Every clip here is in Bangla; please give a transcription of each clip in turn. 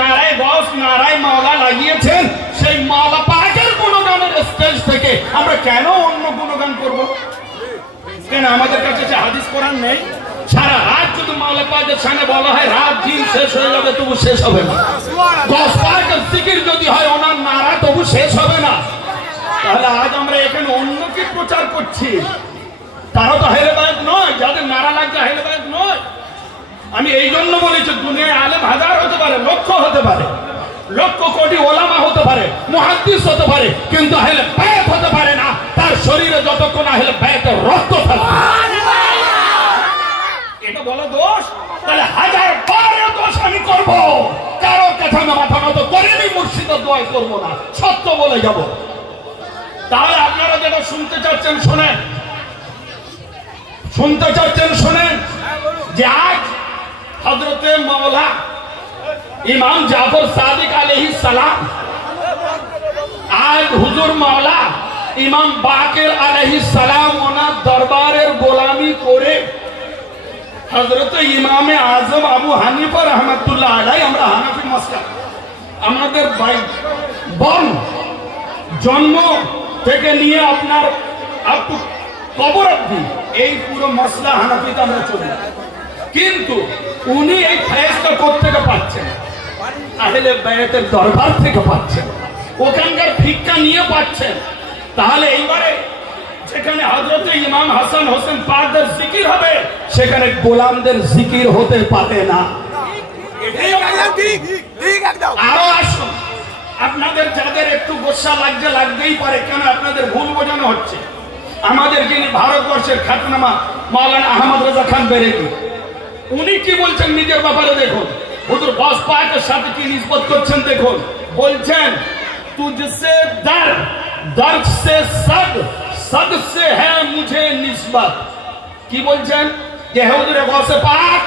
নারায় গস নারায় মাওলা লাগিয়েছেন, সেই মাওলা পাকের গুণগানের স্টেজ থেকে আমরা কেন অন্য গুণগান করব? কেন আমাদের কাছে সে হাদিস কোরআন নেই? সারা রাত যদি মাওলা পাকের সামনে বলা হয় রাত দিন শেষ হয়ে যাবে, তবু শেষ হবে না। গস পাকের জিকির যদি হয় ওনার নারা, তবু শেষ হবে না। তাহলে আজ আমরা এখানে অন্য কি প্রচার করছি? তারা তো আহলে বায়াত নয়, যাদের নারা লাগছে আহলে বায়াত নয়। আমি এই জন্য বলেছি, দুনিয়ায় আলেম হাজার হতে পারে, লক্ষ হতে পারে, লক্ষ কোটি ওলামা হতে পারে, মুহাদ্দিস হতে পারে, কিন্তু আহলে বায়াত হতে পারে না তার শরীরে যতক্ষণ আহলে বায়াতের রক্ত থাকবে। এটা বলো দোষ? তাহলে হাজার বারে দোষ আমি করব, কারো কাছে আমি মাথা নত করিনি, মুর্শিদের দোয়া করবো না, সত্য বলে যাব। তাহলে আপনারা যেটা শুনতে চাচ্ছেন শোনেন, শুনতে চাচ্ছেন শোনেন, যে আজ হযরতে মাওলা ইমাম জাফর সাদিক আলাইহিস সালাম, আজ হুজুর মাওলা ইমাম বাকের আলাইহিস সালাম ওনার দরবারের গোলামি করে হযরতে ইমামে আজম আবু হানিফা রাহমাতুল্লাহ আলাইহি, আমরা হানাফি মাসলাক, আমাদের বন জন্ম থেকে নিয়ে আপনার কবর অবধি এই পুরো মসলা হানাফিতে আমরা চলি। কিন্তু উনি এই ফেরেশতা কোত্থেকে পাচ্ছেন? আহলে বায়াতের দরবার থেকে পাচ্ছেন, ওখানকার ভিক্ষা নিয়ে পাচ্ছেন। তাহলে এইবারে যেখানে হযরতে ইমাম হাসান হোসেন পাকদের জিকির হবে, সেখানে গোলামদের জিকির হতে পারে না। আরো আসুন, আপনাদের যাদের একটু গোসা লাগছে, লাগতেই পারে, কেন আপনাদের ভুল বোঝানো হচ্ছে। আমাদের যিনি ভারতবর্ষের খ্যাতনামা মাওলানা আহমদ রাজা খান বেরেলভী, উনি কি বলছেন নিজের ব্যাপারে দেখুন, হুজুর গস পাকের সাথে কি নিসবত করছেন দেখুন। বলছেন তুঝসে দর, দর্দ সে সদ, সদ সে হ্যায় মুঝে নিসবত। কি বলছেন? যে হুজুর গসে পাক,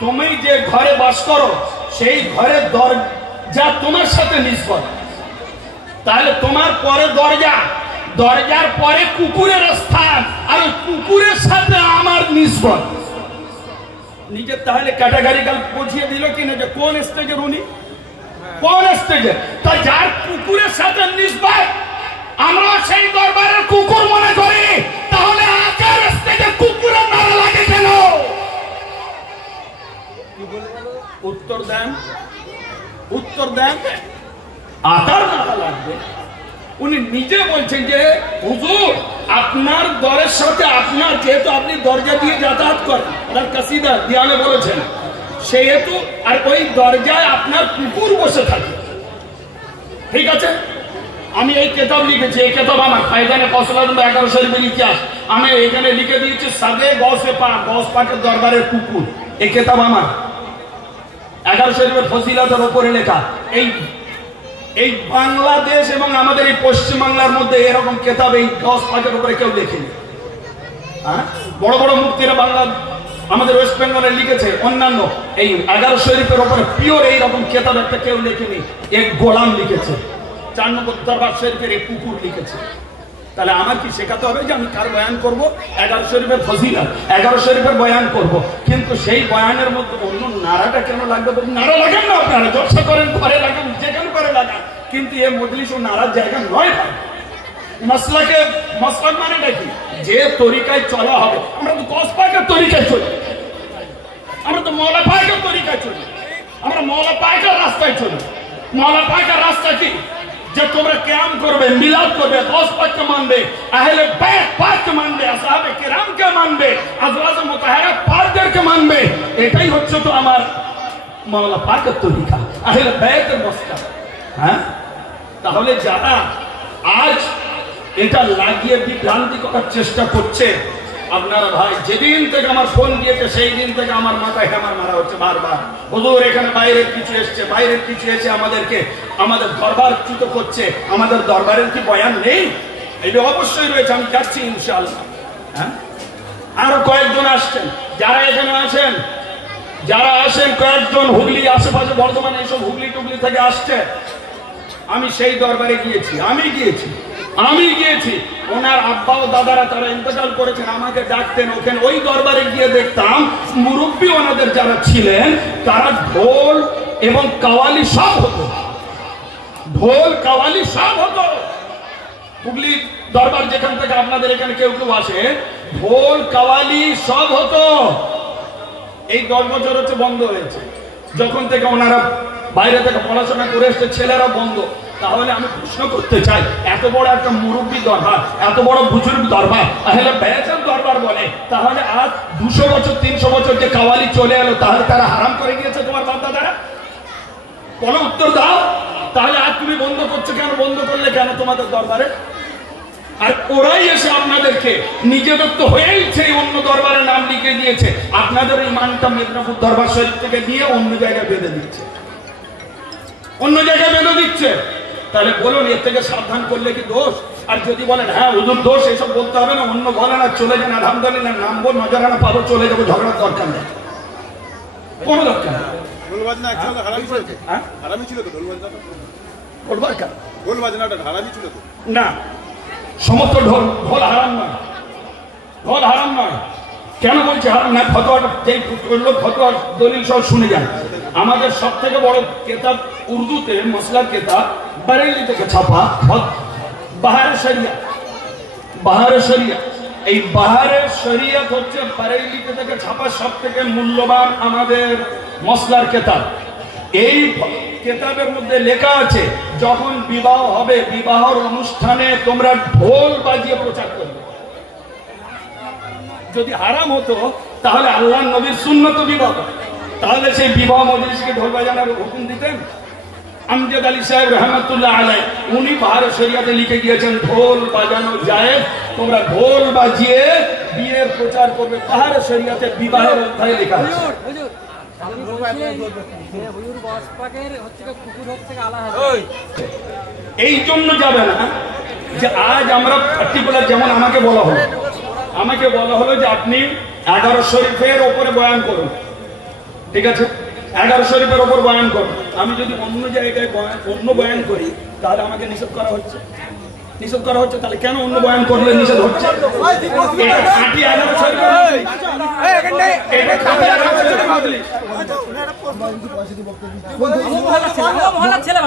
তুমি যে ঘরে বাস করো সেই ঘরের দরজা তোমার সাথে নিসবত। তাহলে তোমার পরে দরজা, দরজার পরে কুকুরের স্থান, আর কুকুরের সাথে আমার নিসবত। নিজে তাহলে ক্যাটাগরিক্যাল বুঝিয়ে দিল কিনা যে কোন স্টেজের উনি, কোন স্টেজে। তা যার কুকুরের সাথে নিসবত আমরা সেই দরবারের কুকুর মনে করি, তাহলে আকার স্টেজে কুকুরের নারা লাগে কেন? উত্তর দেন, উত্তর দেন। আকার নারা লাগবে। উনি নিজে বলছেন যে হুজুর আপনার দরের সাথে আপনার, যেহেতু আপনি দরজা দিয়ে যাতায়াত করেন, ওনার কাসিদা দিয়ানে বলেছেন, সেহেতু আর ওই দরজায় আপনার কুকুর বসে থাকে। ঠিক আছে, আমি এই কিতাব লিখেছি, এই কিতাব আমার ফায়দানে কসলাদ 11 শরীফের ইতিহাস, আমি এখানে লিখে দিয়েছি সাদে গসে পাক, গস পাকের দরবারের কুকুর। এই কিতাব আমার 11 শরীফের ফজিলতের উপরে লেখা। এই বাংলাদেশ এবং আমাদের এই পশ্চিম বাংলার মধ্যে এরকম কিতাব এই গস পাকের উপরে কেউ লেখেনি। বড় বড় মুফতিরা বাংলা আমাদের ওয়েস্ট বেঙ্গলে লিখেছে, অন্যান্য এই 11 শরীফের উপরে পিওর এইরকম কিতাব একটা কেউ লেখেনি। এক গোলাম লিখেছে, 4 নম্বর দরবার শরীফের এই কুকুর লিখেছে। তাহলে আমার কি শেখাতে হবে যে আমি কার বয়ান করব? 11 শরীফের ফজিলত, 11 শরীফের বয়ান করব, কিন্তু সেই বয়ানের মধ্যে অন্য নারাটা কেন লাগবে? নারা লাগেন না, আপনারা জলসা করেন, ঘরে লাগান, যেখানে করে লাগান, কিন্তু এই মজলিস ও নারার জায়গা নয়। মাসলাকে, মাসলাক মানে নাকি যে তরিকায় চলা হবে। আমরা তো গস পাকের তরিকায় চলি, আমরা তো মাওলা পাকের তরিকায় চলি, আমরা মাওলা পাকের রাস্তায় চলি। মাওলা পাকের রাস্তা কি? যে তোমরা কিয়াম করবে, মিলাদ করবে, গস পাককে মানবে, আহলে বাইত পাককে মানবে, আসহাবে কিরামকে মানবে, আজওয়াজ মুতাহহারা পাকদেরকে মানবে। এটাই হচ্ছে তো আমার মাওলা পাকের তরিকা, আহলে বাইতের মাসলাক। হ্যাঁ, তাহলে যারা আজ এটা লাগিয়ে বিভ্রান্তি করার চেষ্টা করছে, আপনারা ভাই যেদিন থেকে আমার ফোন দিয়েছে সেই দিন থেকে আমার মাথায় হ্যামার মারা হচ্ছে বারবার। হুজুর এখানে বাইরের কিছু এসছে, বাইরের কিছু এসে আমাদেরকে আমাদের দরবার চ্যুত করছে। আমাদের দরবারের কি বয়ান নেই? এটা অবশ্যই রয়েছে, আমি যাচ্ছি ইনশাআল্লাহ। হ্যাঁ, আরো কয়েকজন আসছেন, যারা এখানে আছেন, যারা আসেন কয়েকজন হুগলি আশেপাশে বর্ধমানে এইসব হুগলি টুগলি থেকে আসছে। আমি সেই দরবারে গিয়েছি, আমি গিয়েছি। ওনার আব্বা ও দাদারা তারা ইন্তেকাল করেছেন, আমাকে ডাকতেন ওখানে। ওই দরবারে গিয়ে দেখতাম মুরব্বী ওনাদের যারা ছিলেন তারা ঢোল এবং কাওয়ালি সব হতো, ঢোল কাওয়ালি সব হতো। হুগলি দরবার যেখান থেকে আপনাদের এখানে কেউ কেউ আসে, ঢোল কাওয়ালি সব হতো। এই 10 বছর হচ্ছে বন্ধ হয়েছে, যখন থেকে ওনারা বাইরে থেকে পড়াশোনা করে এসছে, ছেলেরা বন্ধ। তাহলে আমি প্রশ্ন করতে চাই, এত বড় একটা মুরব্বী দরবার, এত বড় বুজুর্গ দরবার, তাহলে বেহেশত দরবার বলে, তাহলে আজ 200 বছর 300 বছর যে কাওয়ালি চলে এলো, তাহলে তারা হারাম করে গিয়েছে তোমার বাপ দাদারা? বলো, উত্তর দাও। তাহলে আজ তুমি বন্ধ করছো কেন? বন্ধ করলে কেন তোমাদের দরবারে? আর ওরাই এসে আপনাদেরকে নিজেদের তো হয়েইছে অন্য দরবারে নাম লিখে দিয়েছে, আপনাদের ইমানটা মেদিনীপুর দরবার শরীফ থেকে নিয়ে অন্য জায়গায় বেঁধে দিচ্ছে, অন্য জায়গায় বেঁধে দিচ্ছে। তাহলে বলুন, এর থেকে সাবধান করলে কি দোষ? আর যদি বলেন হ্যাঁ হুজুর দোষ, এসব বলতে হবে না, অন্য বলেন আর চলে যান, আলহামদুলিল্লাহ নামবো, নজরানা পাবো, চলে যাবো, ঝগড়ার দরকার নেই, কোনো দরকার নেই। না, সমস্ত ঢোল হারাম নয়, ঢোল হারাম নয়। কেন বলছে হারাম না? ফতোয়াটা যেই করলো, ফতোয়ার দলিল সব শুনে যান। আমাদের সব থেকে বড় কেতাব উর্দুতে, মসলার কেতাব, বারেলি থেকে ছাপা বাহারে শরিয়াত। বাহারে শরিয়াত, এই বাহারে শরিয়াত হচ্ছে বারেলি থেকে ছাপা সব থেকে মূল্যবান আমাদের মসলার কেতাব। এই কেতাবের মধ্যে লেখা আছে, যখন বিবাহ হবে, বিবাহর অনুষ্ঠানে তোমরা ঢোল বাজিয়ে প্রচার করবে। যদি হারাম হতো তাহলে আল্লাহ নবীর সুন্নত বিবাহ, তাহলে সেই বিবাহ মজলিসকে ঢোল বাজানোর হুকুম দিতেন? আমজাদ আলী সাহেব রহমতুল্লাহ আলাইহি উনি বাহারে শরিয়াতে লিখে গিয়েছেন, ঢোল বাজানো জায়েজ, তোমরা ঢোল বাজিয়ে বিয়ের প্রচার করবে। বাহারে শরিয়াতে বিবাহের অধ্যায়ে লেখা আছে। এই জন্য যাবে না যে আজ আমরা পার্টিকুলার, যেমন আমাকে বলা হলো যে আপনি 11 শরীফের ওপরে বয়ান করুন, ঠিক আছে, 11 শরীফের ওপর বয়ান করুন। আমি যদি অন্য জায়গায় অন্য বয়ান করি, তাহলে আমাকে নিষেধ করা হচ্ছে, নিষেধ করা হচ্ছে। তাহলে কেন অন্য বয়ান করলে নিষেধ হচ্ছে? ছেলে